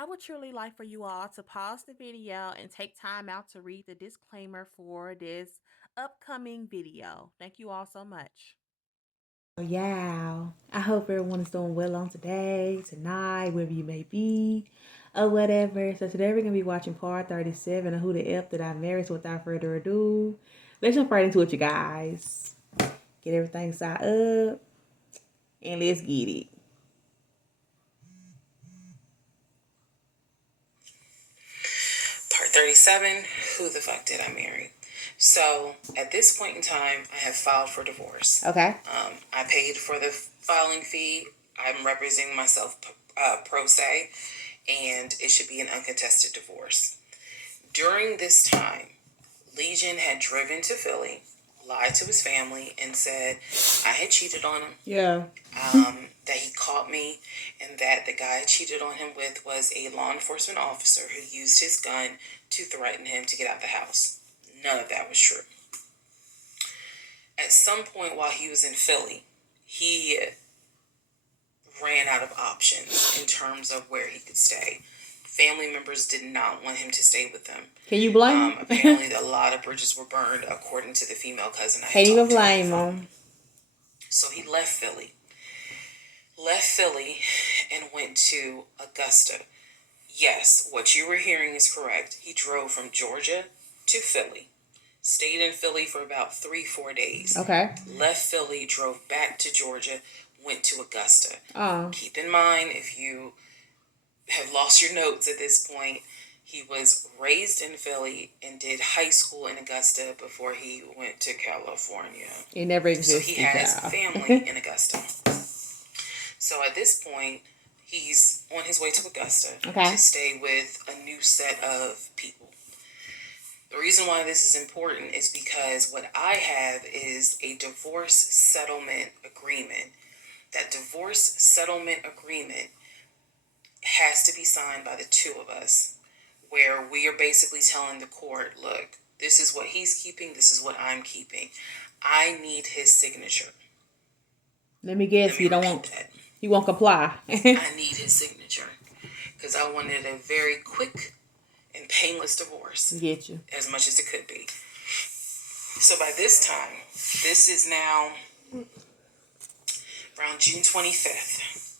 I would truly like for you all to pause the video and take time out to read the disclaimer for this upcoming video. Thank you all so much. Yeah, I hope everyone is doing well on today, tonight, wherever you may be, or whatever. So today we're gonna be watching part 37 of Who the F Did I Marry. So without further ado, let's jump right into it, you guys. Get everything set up, and let's get it. Part 37, Who the Fuck Did I Marry? So, at this point in time, I have filed for divorce. Okay. I paid for the filing fee. I'm representing myself pro se, and it should be an uncontested divorce. During this time, Legion had driven to Philly, lied to his family, and said I had cheated on him. Yeah. That he caught me, and that the guy I cheated on him with was a law enforcement officer who used his gun to threaten him to get out of the house. None of that was true. At some point while he was in Philly, he ran out of options in terms of where he could stay. Family members did not want him to stay with them. Can you blame him? Apparently, a lot of bridges were burned, according to the female cousin I had Can't even talked to on the blame phone. him. So he left Philly and went to Augusta. Yes, what you were hearing is correct. He drove from Georgia to Philly, stayed in Philly for about 3-4 days. Okay. Left Philly, drove back to Georgia, went to Augusta. Oh. Keep in mind, if you have lost your notes at this point, he was raised in Philly and did high school in Augusta before he went to California. It never existed. So he has family in Augusta. So at this point, he's on his way to Augusta to stay with a new set of people. The reason why this is important is because what I have is a divorce settlement agreement. That divorce settlement agreement has to be signed by the two of us, where we are basically telling the court, look, this is what he's keeping, this is what I'm keeping. I need his signature. Let me guess, you don't want that. You won't comply. I need his signature because I wanted a very quick and painless divorce. Get you. As much as it could be. So by this time, this is now around June 25th.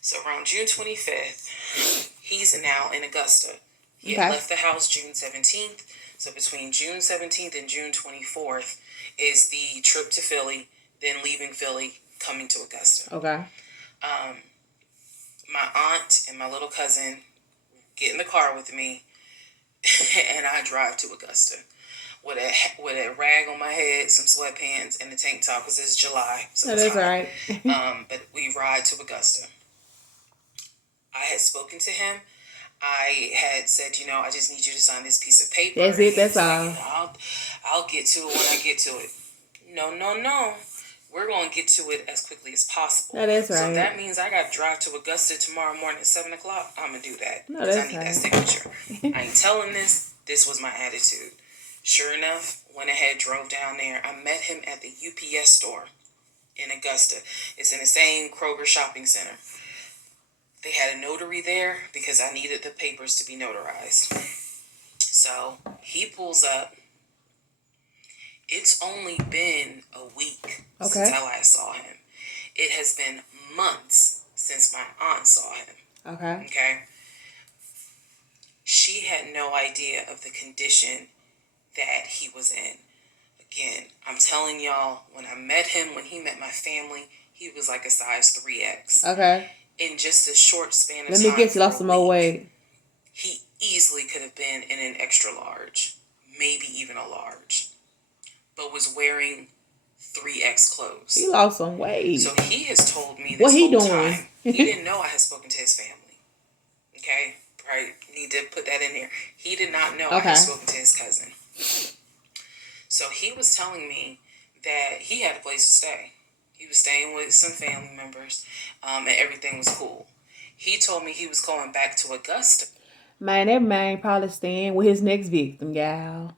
So around June 25th, he's now in Augusta. He had left the house June 17th. So between June 17th and June 24th is the trip to Philly, then leaving Philly, coming to Augusta. Okay. My aunt and my little cousin get in the car with me, and I drive to Augusta with a rag on my head, some sweatpants, and a tank top because it's July. So that's right. But we ride to Augusta. I had spoken to him. I had said, I just need you to sign this piece of paper. That's it. That's all. Like, I'll get to it when I get to it. No. We're going to get to it as quickly as possible. No, that's right. So that means I got to drive to Augusta tomorrow morning at 7 o'clock. I'm going to do that. No, because that's I need right. that signature. I ain't telling this. This was my attitude. Sure enough, went ahead, drove down there. I met him at the UPS store in Augusta. It's in the same Kroger shopping center. They had a notary there because I needed the papers to be notarized. So he pulls up. It's only been a week since I last saw him. It has been months since my aunt saw him. Okay. She had no idea of the condition that he was in. Again, I'm telling y'all, when I met him, when he met my family, he was like a size 3X. Okay. In just a short span of time. Let me guess, you lost some more weight. He easily could have been in an extra large, maybe even a large, but was wearing 3X clothes. He lost some weight. So he has told me this whole time. He didn't know I had spoken to his family. Okay? Right? Need to put that in there. He did not know I had spoken to his cousin. So he was telling me that he had a place to stay. He was staying with some family members, and everything was cool. He told me he was going back to Augusta. Man, that man probably staying with his next victim, gal.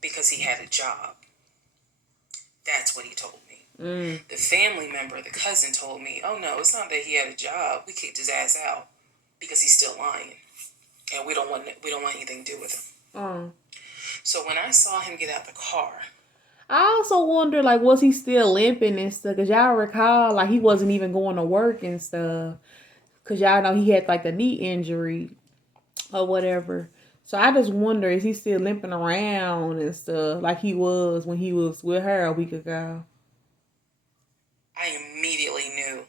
Because he had a job. That's what he told me. The family member, the cousin, told me, oh no, it's not that he had a job. We kicked his ass out. because he's still lying, and we don't want anything to do with him. So when I saw him get out the car, I also wonder, like, was he still limping and stuff? Because y'all recall, like, he wasn't even going to work and stuff. Because y'all know he had, like, the knee injury or whatever. So I just wonder, is he still limping around and stuff like he was when he was with her a week ago? I immediately knew,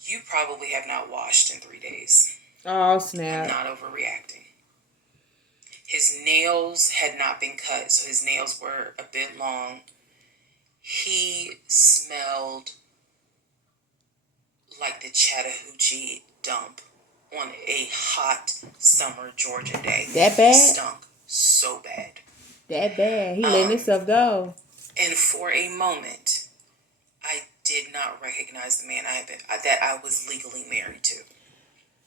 you probably have not washed in 3 days. Oh, snap. I'm not overreacting. His nails had not been cut, so his nails were a bit long. He smelled like the Chattahoochee dump on a hot summer Georgia day. That bad? He stunk so bad. That bad. He letting himself go. And for a moment, I did not recognize the man that I was legally married to.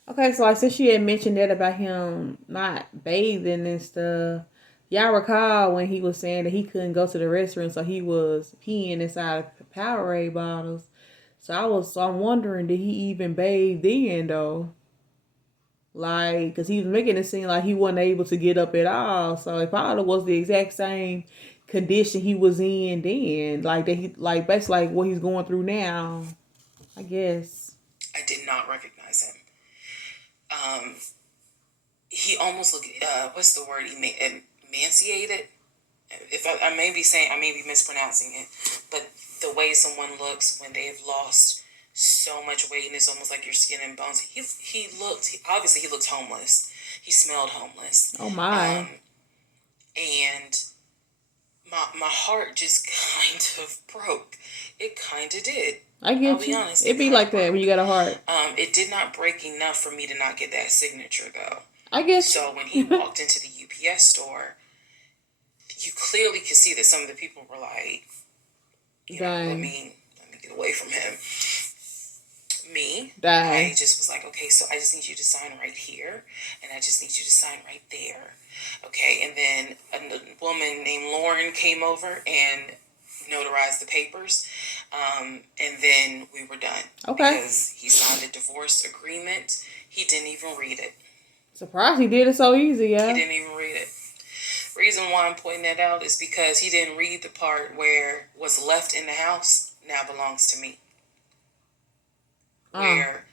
Okay, so like since she had mentioned that about him not bathing and stuff, y'all recall when he was saying that he couldn't go to the restroom, so he was peeing inside of Powerade bottles. So I'm wondering, did he even bathe then though? Like, cause he was making it seem like he wasn't able to get up at all. So it probably was the exact same condition he was in then, like that he like basically like what he's going through now, I guess. I did not recognize him. He almost looked, what's the word? Emaciated? If I may be mispronouncing it, but the way someone looks when they have lost so much weight and it's almost like your skin and bones. He looked homeless. He smelled homeless. Oh my. And my heart just kind of broke. It kind of did. I get I'll be honest. It be like that when you got a heart. It did not break enough for me to not get that signature though. I guess. So when he walked into the UPS store, you clearly could see that some of the people were like, let me get away from him. Me, I just was like, okay, so I just need you to sign right here, and I just need you to sign right there. Okay, and then a woman named Lauren came over and notarized the papers, and then we were done. Okay. Because he signed a divorce agreement. He didn't even read it. Surprised he did it so easy, yeah. He didn't even read it. Reason why I'm pointing that out is because he didn't read the part where what's left in the house now belongs to me. Where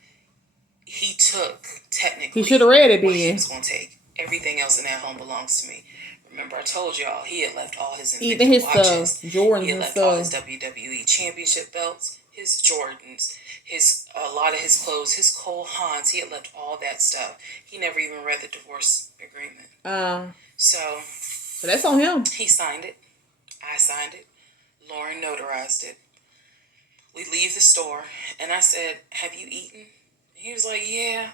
he took, technically, he should have read it what then. He was going to take. Everything else in that home belongs to me. Remember, I told y'all he had left all his even his watches. Stuff, Jordans, he had left all his WWE Championship belts, his Jordans, a lot of his clothes, his Cole Haans. He had left all that stuff. He never even read the divorce agreement. So that's on him. He signed it. I signed it. Lauren notarized it. We leave the store, and I said, "Have you eaten?" He was like, "Yeah,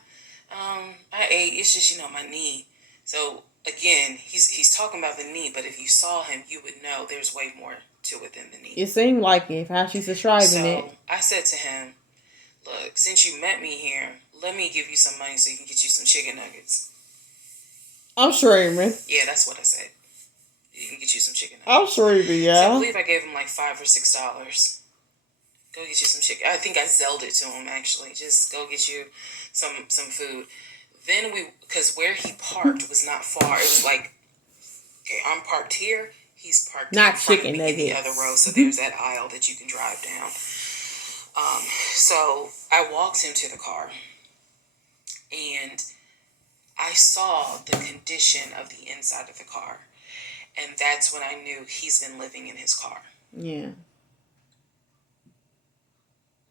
I ate. It's just, my knee." So again, he's talking about the knee, but if you saw him, you would know there's way more to it than the knee. It seemed like it, how she's describing it. So I said to him, "Look, since you met me here, let me give you some money so you can get you some chicken nuggets." I'm streaming. Yeah, that's what I said. You can get you some chicken nuggets. I'm streaming, yeah. So I believe I gave him like $5 or $6. Go get you some chicken. I think I Zelled it to him, actually. Just go get you some food. Then because where he parked was not far. It was like, okay, I'm parked here. He's parked not in front chicken of me nuggets. in the other row. So there's that aisle that you can drive down. So I walked him to the car. And I saw the condition of the inside of the car. And that's when I knew he's been living in his car. Yeah.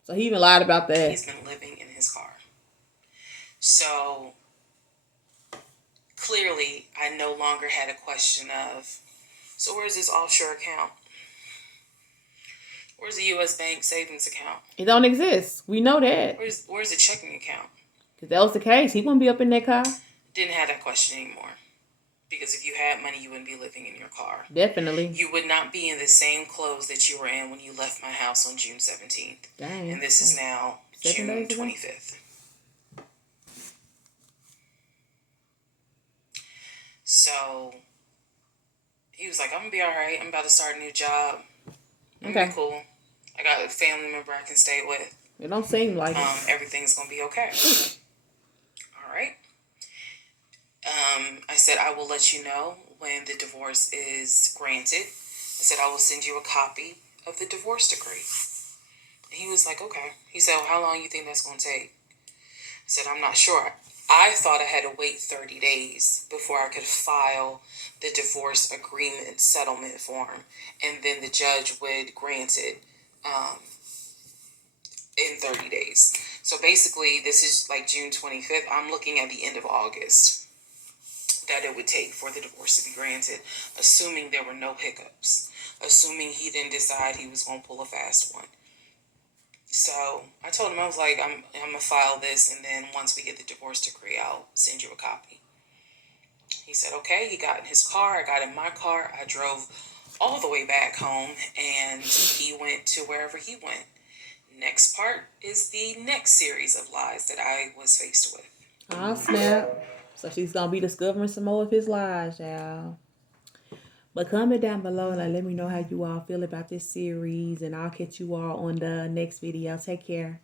So he even lied about that. He's been living in his car. So clearly, I no longer had a question of, so where's this offshore account? Where's the U.S. Bank savings account? It don't exist. We know that. Where's the checking account? If that was the case, he wouldn't be up in that car. Didn't have that question anymore. Because if you had money, you wouldn't be living in your car. Definitely. You would not be in the same clothes that you were in when you left my house on June 17th. Dang. And this is now June 25th. So he was like, I'm going to be all right. I'm about to start a new job. I'm going to be cool. I got a family member I can stay with. It don't seem like it. Everything's going to be okay. I said, I will let you know when the divorce is granted. I said, I will send you a copy of the divorce decree. And he was like, okay. He said, well, how long you think that's going to take? I said, I'm not sure. I thought I had to wait 30 days before I could file the divorce agreement settlement form, and then the judge would grant it in 30 days. So basically, this is like June 25th. I'm looking at the end of August that it would take for the divorce to be granted, assuming there were no hiccups, assuming he didn't decide he was going to pull a fast one. So I told him, I was like, I'm going to file this, and then once we get the divorce decree, I'll send you a copy. He said, okay. He got in his car. I got in my car. I drove all the way back home, and he went to wherever he went. Next part is the next series of lies that I was faced with. Oh, snap. So she's going to be discovering some more of his lies, y'all. But comment down below and let me know how you all feel about this series. And I'll catch you all on the next video. Take care.